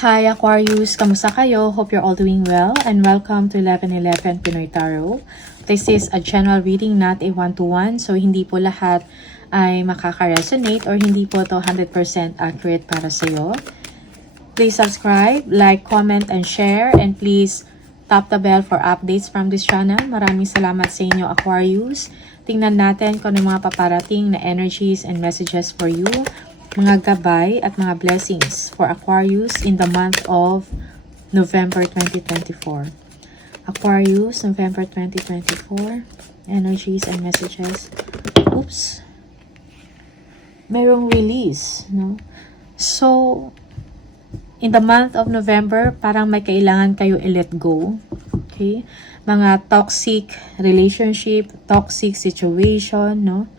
Hi Aquarius, kamusta kayo? Hope you're all doing well and welcome to 1111 Pinoy Tarot. This is a general reading, not a one-to-one, so hindi po lahat ay makaka-resonate or hindi po to 100% accurate para sa iyo. Please subscribe, like, comment, and share, and please tap the bell for updates from this channel. Maraming salamat sa inyo Aquarius. Tingnan natin kung ano mga paparating na energies and messages for you, mga gabay at mga blessings for Aquarius in the month of November 2024. Aquarius, November 2024, energies and messages. Oops. Merong release, no? So, in the month of November, parang may kailangan kayo i-let go. Okay? Mga toxic relationship, toxic situation, no?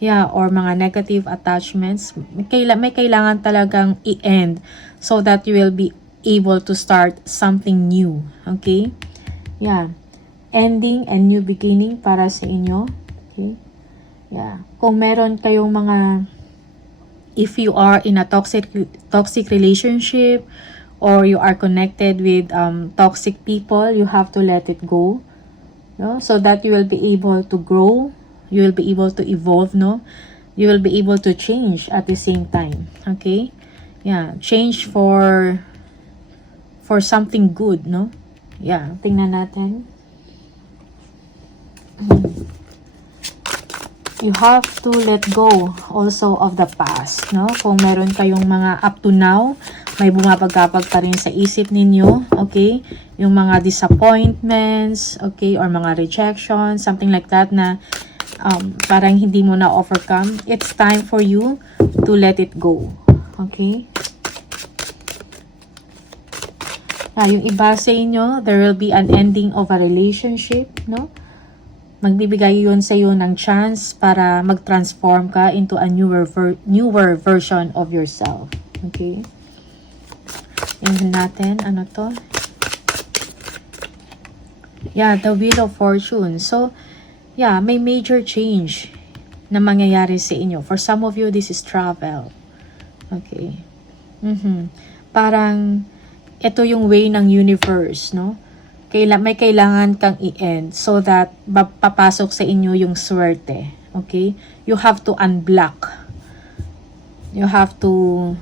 Yeah, or mga negative attachments, may kailangan talagang i-end so that you will be able to start something new. Okay? Yeah. Ending and new beginning para sa inyo. Okay? Yeah. Kung meron kayong mga, if you are in a toxic relationship or you are connected with toxic people, you have to let it go. No? So that you will be able to grow. You will be able to evolve, no? You will be able to change at the same time. Okay? Yeah. Change for something good, no? Yeah. Tingnan natin. You have to let go also of the past, no? Kung meron kayong mga up to now, may bumabagabag pa rin sa isip ninyo, okay? Yung mga disappointments, okay? Or mga rejection, something like that na parang hindi mo na overcome. It's time for you to let it go. Okay? Yung iba sa inyo, there will be an ending of a relationship, no? Magbibigay yun sa iyo ng chance para mag-transform ka into a newer version of yourself. Okay? Tingnan natin, ano to? Yeah, the Wheel of Fortune. So, yeah, may major change na mangyayari sa inyo. For some of you, this is travel. Okay. Parang, ito yung way ng universe, no? May kailangan kang i-end so that papasok sa inyo yung swerte. Okay? You have to unblock. You have to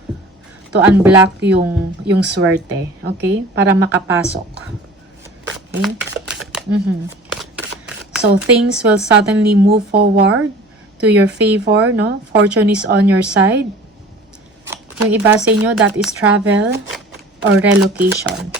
unblock yung swerte. Okay? Para makapasok. Okay? So, things will suddenly move forward to your favor, no? Fortune is on your side. Yung iba sa inyo, that is travel or relocation.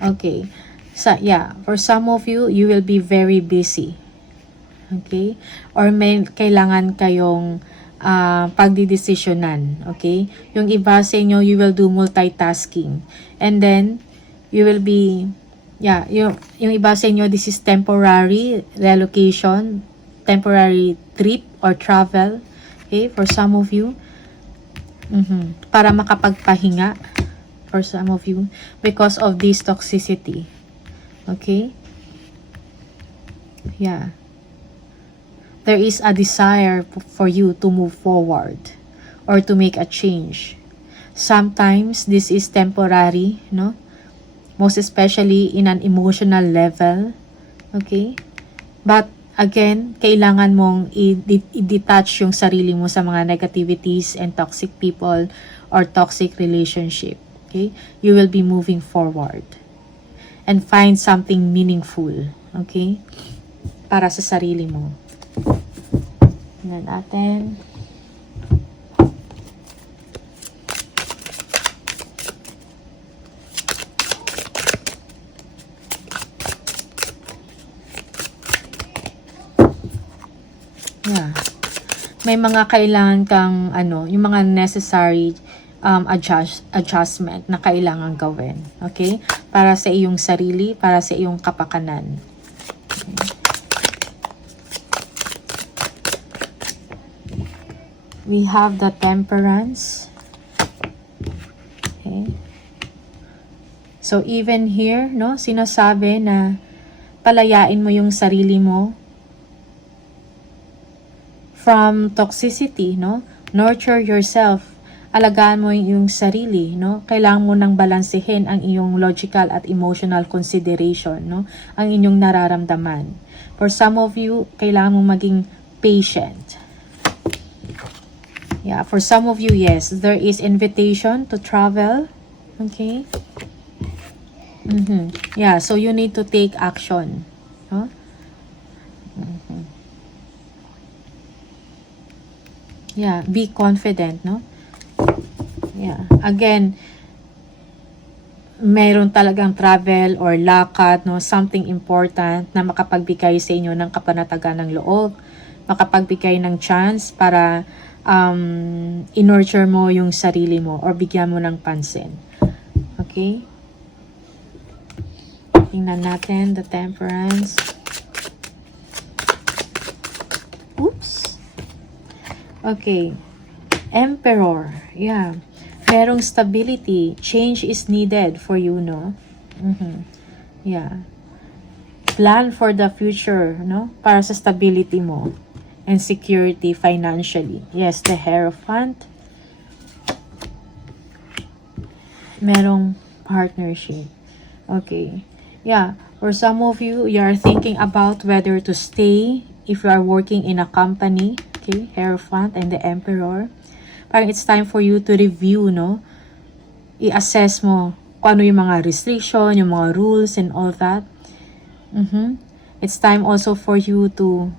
Okay. So, yeah. For some of you, you will be very busy. Okay? Or may kailangan kayong pagdidesisyonan, okay? Yung iba sa inyo, you will do multitasking. And then, you will be, yeah, yung iba sa inyo, this is temporary relocation, temporary trip or travel, okay? For some of you, para makapagpahinga, for some of you, because of this toxicity, okay? Yeah. There is a desire for you to move forward or to make a change. Sometimes this is temporary, no? Most especially in an emotional level. Okay? But again, kailangan mong i-detach yung sarili mo sa mga negativities and toxic people or toxic relationship. Okay? You will be moving forward and find something meaningful. Okay? Para sa sarili mo. Tingnan natin. Yeah. May mga kailangan kang yung mga necessary adjustment na kailangan gawin. Okay? Para sa iyong sarili, para sa iyong kapakanan. Okay. We have the Temperance. Okay. So, even here, no, sinasabi na palayain mo yung sarili mo from toxicity, no? Nurture yourself. Alagaan mo yung sarili, no? Kailangan mo nang balansehin ang iyong logical at emotional consideration, no? Ang inyong nararamdaman. For some of you, kailangan mo maging patient. Yeah, for some of you, yes, there is invitation to travel. Okay? Yeah, so you need to take action. Huh? Yeah, be confident, no? Yeah, again, meron talagang travel or lakad, no? Something important na makapagbigay sa inyo ng kapanatagan ng loob, makapagbigay ng chance para in-nurture mo yung sarili mo or bigyan mo ng pansin. Okay? Tingnan natin the Temperance. Oops. Okay. Emperor. Yeah. Merong stability. Change is needed for you, no? Yeah. Plan for the future, no? Para sa stability mo and security financially. Yes, the Hierophant. Merong partnership. Okay. Yeah. For some of you, you are thinking about whether to stay if you are working in a company. Okay. Hierophant and the Emperor. Parang it's time for you to review, no? I-assess mo kung ano yung mga restriction, yung mga rules and all that. It's time also for you to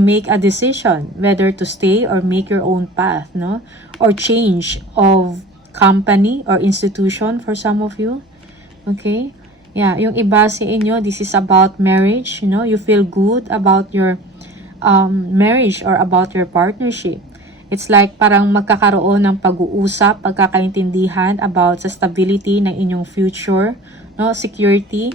make a decision whether to stay or make your own path, no? Or change of company or institution for some of you. Okay? Yeah, yung iba sa inyo, this is about marriage, you know? You feel good about your marriage or about your partnership. It's like parang magkakaroon ng pag-uusap, pagkakaintindihan about sa stability ng inyong future, no? Security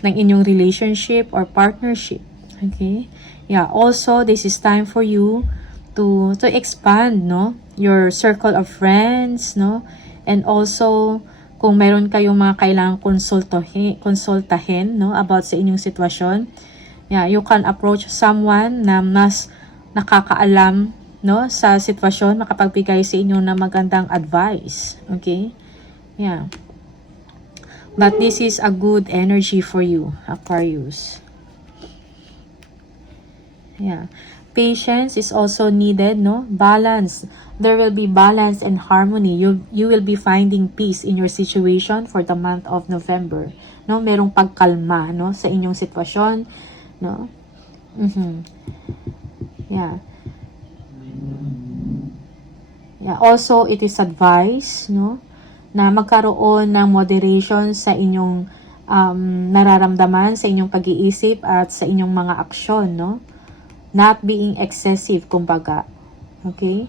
ng inyong relationship or partnership. Okay? Yeah, also this is time for you to expand, no? Your circle of friends, no? And also kung meron kayong mga kailangang konsultahin, no, about sa inyong sitwasyon, yeah, you can approach someone na mas nakakaalam, no, sa sitwasyon, makapagbigay sa inyo ng magandang advice. Okay? Yeah. But this is a good energy for you, Aquarius. Yeah. Patience is also needed, no? Balance. There will be balance and harmony. You will be finding peace in your situation for the month of November. No? Merong pagkalma, no, sa inyong sitwasyon, no? Yeah. Yeah, also it is advised, no, na magkaroon ng moderation sa inyong nararamdaman, sa inyong pag-iisip at sa inyong mga aksyon, no? Not being excessive, kumbaga. Okay?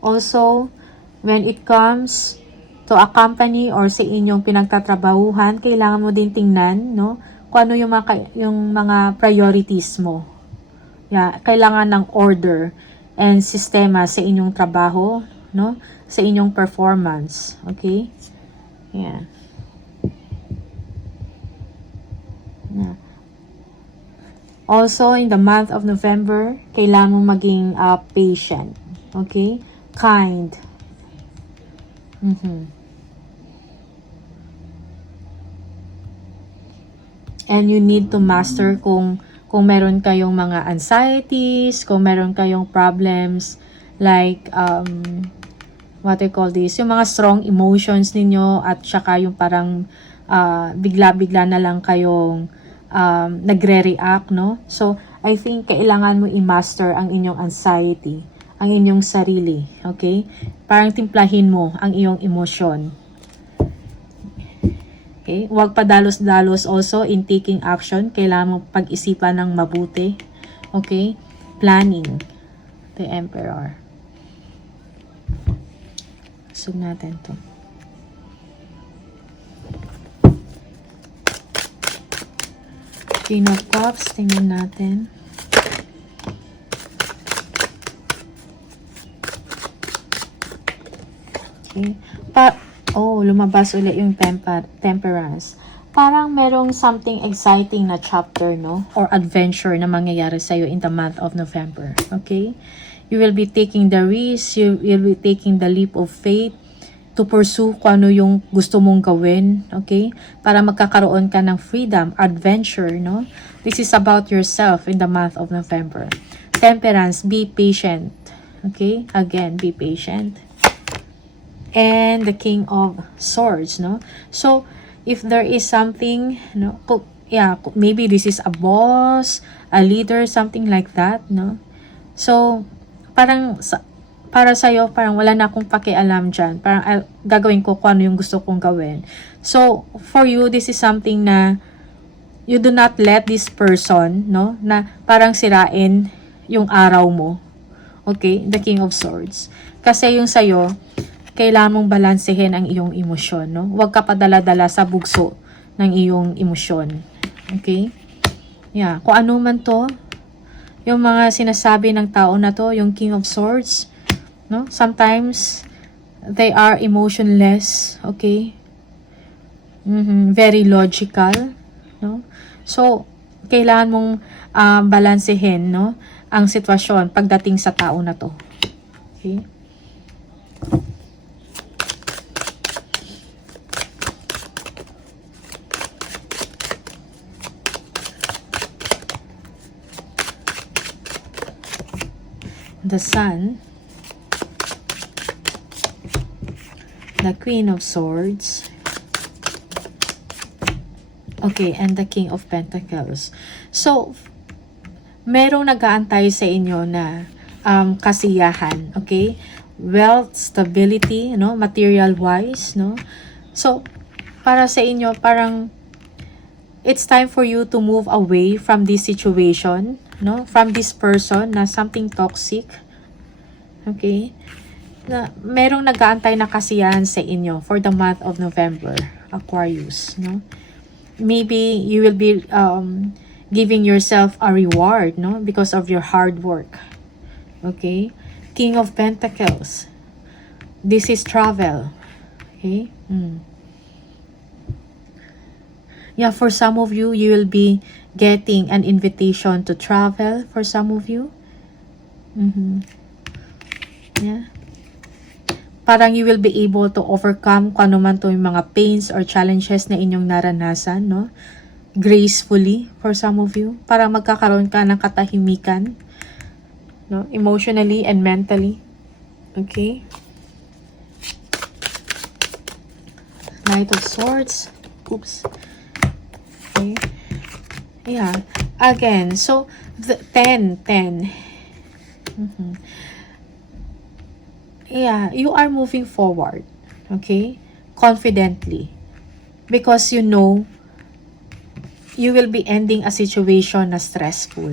Also, when it comes to a company or sa inyong pinagtatrabahuhan, kailangan mo din tingnan, no, kung ano yung mga priorities mo. Yeah, kailangan ng order and sistema sa inyong trabaho, no, sa inyong performance. Okay? Yeah. Yeah. Also, in the month of November, kailangan mo maging patient. Okay? Kind. And you need to master kung meron kayong mga anxieties, kung meron kayong problems like what I call this, yung mga strong emotions ninyo at saka yung parang bigla-bigla na lang kayong nagre-react, no? So, I think kailangan mo i-master ang inyong anxiety, ang inyong sarili, okay? Parang timplahin mo ang iyong emosyon. Okay? Huwag padalos-dalos also in taking action. Kailangan mo pag-isipan ng mabuti. Okay? Planning. The Emperor. Sug natin to. Queen of Cups. Tingnan natin. Okay. Oh, lumabas ulit yung temperance. parang merong something exciting na chapter, no? Or adventure na mangyayari sa'yo in the month of November. Okay? You will be taking the risk. You will be taking the leap of faith to pursue kung ano yung gusto mong gawin. Okay? Para magkakaroon ka ng freedom, adventure, no? This is about yourself in the month of November. Temperance, be patient. Okay? Again, be patient. And the King of Swords, no? So, if there is something, no, maybe this is a boss, a leader, something like that, no? So, parang, para sa'yo, parang wala na akong pakialam dyan. Parang gagawin ko kung ano yung gusto kong gawin. So, for you, this is something na you do not let this person, no, na parang sirain yung araw mo. Okay? The King of Swords. Kasi yung sa'yo, kailangan mong balansehin ang iyong emosyon, no? Huwag ka padala-dala sa bugso ng iyong emosyon. Okay? Yeah. Kung ano man to, yung mga sinasabi ng tao na to, yung King of Swords, no? Sometimes, they are emotionless, okay? Very logical, no? So, kailangan mong balansehin, no? Ang sitwasyon pagdating sa tao na to. Okay? The Sun, the Queen of Swords, okay, and the King of Pentacles. So, merong nag-aantay sa inyo na kasiyahan, okay? Wealth, stability, no? Material-wise, no? So, para sa inyo, parang it's time for you to move away from this situation, no? From this person na something toxic. Okay? Na merong nag-aantay na kasiyahan sa inyo for the month of November, Aquarius, no? Maybe you will be giving yourself a reward, no? Because of your hard work. Okay? King of Pentacles. This is travel. Okay? Yeah, for some of you, you will be getting an invitation to travel for some of you. Yeah. Parang you will be able to overcome kung ano man to yung mga pains or challenges na inyong naranasan, no? Gracefully for some of you. Para magkakaroon ka ng katahimikan, no? Emotionally and mentally. Okay? Knight of Swords. Oops. Okay. Yeah. Again, so, the 10. Yeah, you are moving forward. Okay? Confidently. Because you know, you will be ending a situation na stressful.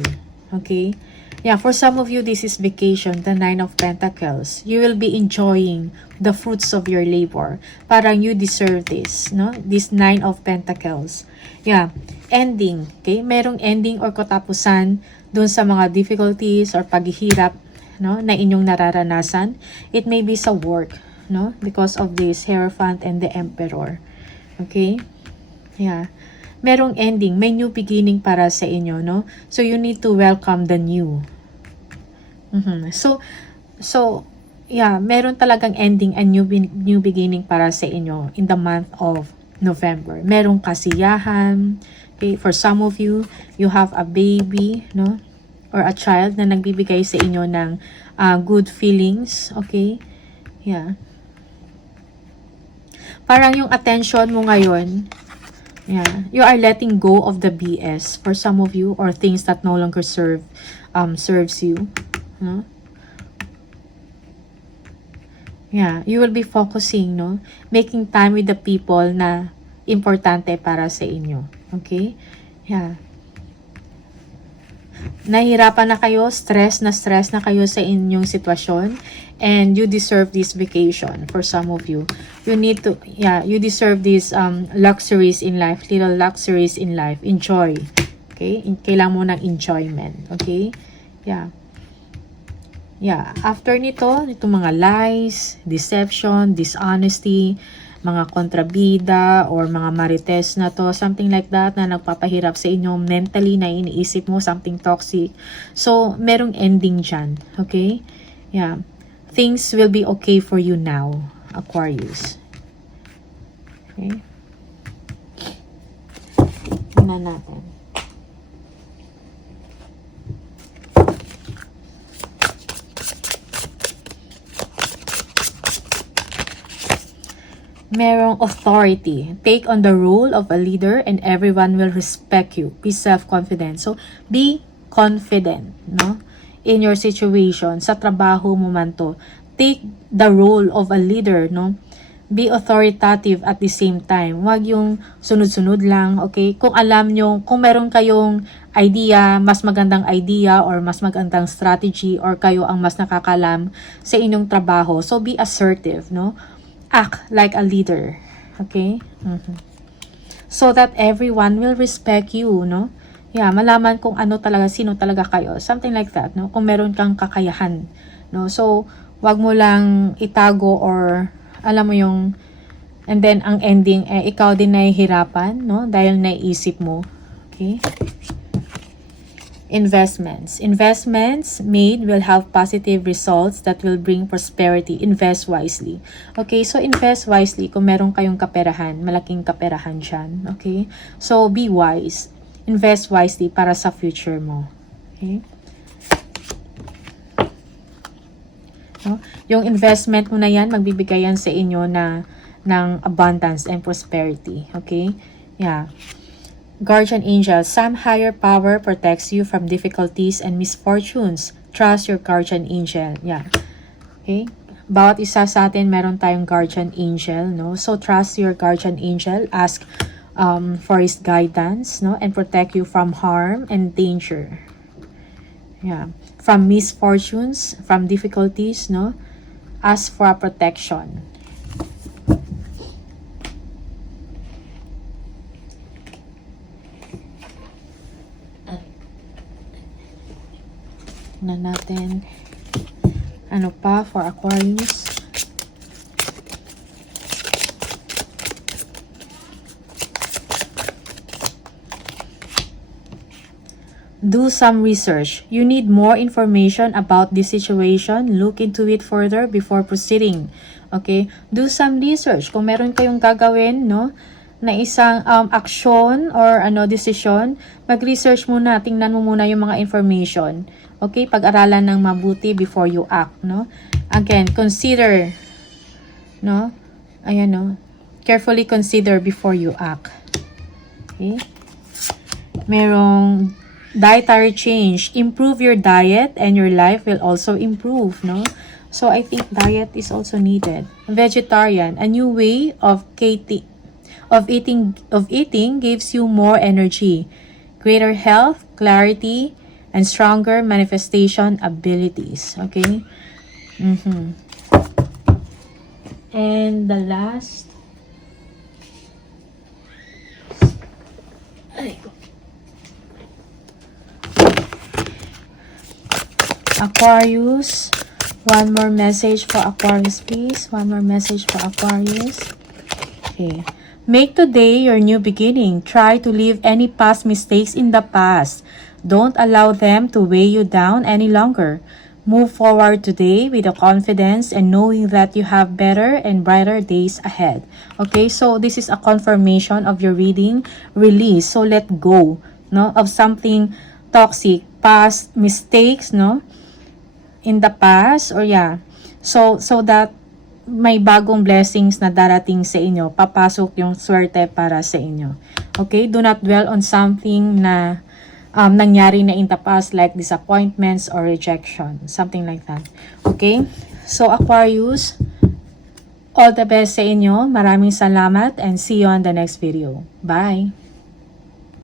Okay? Yeah, for some of you, this is vacation, the 9 of Pentacles. You will be enjoying the fruits of your labor. Parang you deserve this, no? This 9 of Pentacles. Yeah, ending, okay? Merong ending or katapusan dun sa mga difficulties or paghihirap, no, na inyong nararanasan. It may be sa work, no? Because of this Hierophant and the Emperor. Okay? Yeah. Merong ending, may new beginning para sa inyo, no? So you need to welcome the new. So yeah, meron talagang ending and new beginning para sa inyo in the month of November. Merong kasiyahan. Okay, for some of you, you have a baby, no? Or a child na nagbibigay sa inyo ng good feelings, okay? Yeah. Parang yung attention mo ngayon, yeah, you are letting go of the BS for some of you, or things that no longer serves you, no? Yeah, you will be focusing, no? Making time with the people na importante para sa inyo, okay? Yeah. Nahirapan na kayo, stress na kayo sa inyong sitwasyon, and you deserve this vacation for some of you. You need to, yeah, you deserve these luxuries in life, little luxuries in life. Enjoy. Okay? Kailangan mo ng enjoyment. Okay? Yeah. Yeah. After nito, itong mga lies, deception, dishonesty, mga kontrabida or mga marites na to, something like that, na nagpapahirap sa inyo mentally, na iniisip mo something toxic. So, merong ending dyan. Okay? Yeah. Things will be okay for you now, Aquarius. Okay? Tingnan natin. Merong authority. Take on the role of a leader and everyone will respect you. Be self-confident. So, be confident, no? In your situation, sa trabaho mo man to. Take the role of a leader, no? Be authoritative at the same time. Huwag yung sunod-sunod lang, okay? Kung alam nyo, kung meron kayong idea, mas magandang idea or mas magandang strategy or kayo ang mas nakakalam sa inyong trabaho, so be assertive, no? Act like a leader, okay? So that everyone will respect you, no? Yeah, malaman kung ano talaga, sino talaga kayo. Something like that, no? Kung meron kang kakayahan, no? So, wag mo lang itago or alam mo yung, and then ang ending, ikaw din nahihirapan, no? Dahil naiisip mo, okay? Investments. Investments made will have positive results that will bring prosperity. Invest wisely. Okay, so invest wisely. Kung meron kayong kaperahan, malaking kaperahan dyan. Okay, so be wise. Invest wisely para sa future mo. Okay. No? Yung investment mo na yan, magbibigay yan sa inyo ng abundance and prosperity. Okay, yeah. Guardian angel, some higher power protects you from difficulties and misfortunes. Trust your guardian angel. Yeah. Okay? Bawat isa sa atin meron tayong guardian angel, no? So trust your guardian angel, ask for his guidance, no? And protect you from harm and danger. Yeah. From misfortunes, from difficulties, no? Ask for protection. Na natin ano pa for Aquarius. Do some research. You need more information about this situation. Look into it further before proceeding. Okay? Do some research. Kung meron kayong gagawin, no, na isang action or decision, mag-research muna, tingnan mo muna yung mga information. Okay, pag-aralan ng mabuti before you act, no? Again, consider, no? Ayan, no? Carefully consider before you act. Okay? Merong dietary change. Improve your diet and your life will also improve, no? So, I think diet is also needed. Vegetarian, a new way of eating gives you more energy, greater health, clarity, and stronger manifestation abilities. Okay? And the last, Aquarius. One more message for Aquarius, please. One more message for Aquarius. Okay. Make today your new beginning. Try to leave any past mistakes in the past. Don't allow them to weigh you down any longer. Move forward today with the confidence and knowing that you have better and brighter days ahead. Okay, so this is a confirmation of your reading. Release. So let go, no, of something toxic, past mistakes, no, in the past, or yeah. So that may bagong blessings na darating sa inyo. Papasok yung swerte para sa inyo. Okay? Do not dwell on something na nangyari na in the past, like disappointments or rejection. Something like that. Okay? So, Aquarius, all the best sa inyo. Maraming salamat and see you on the next video. Bye!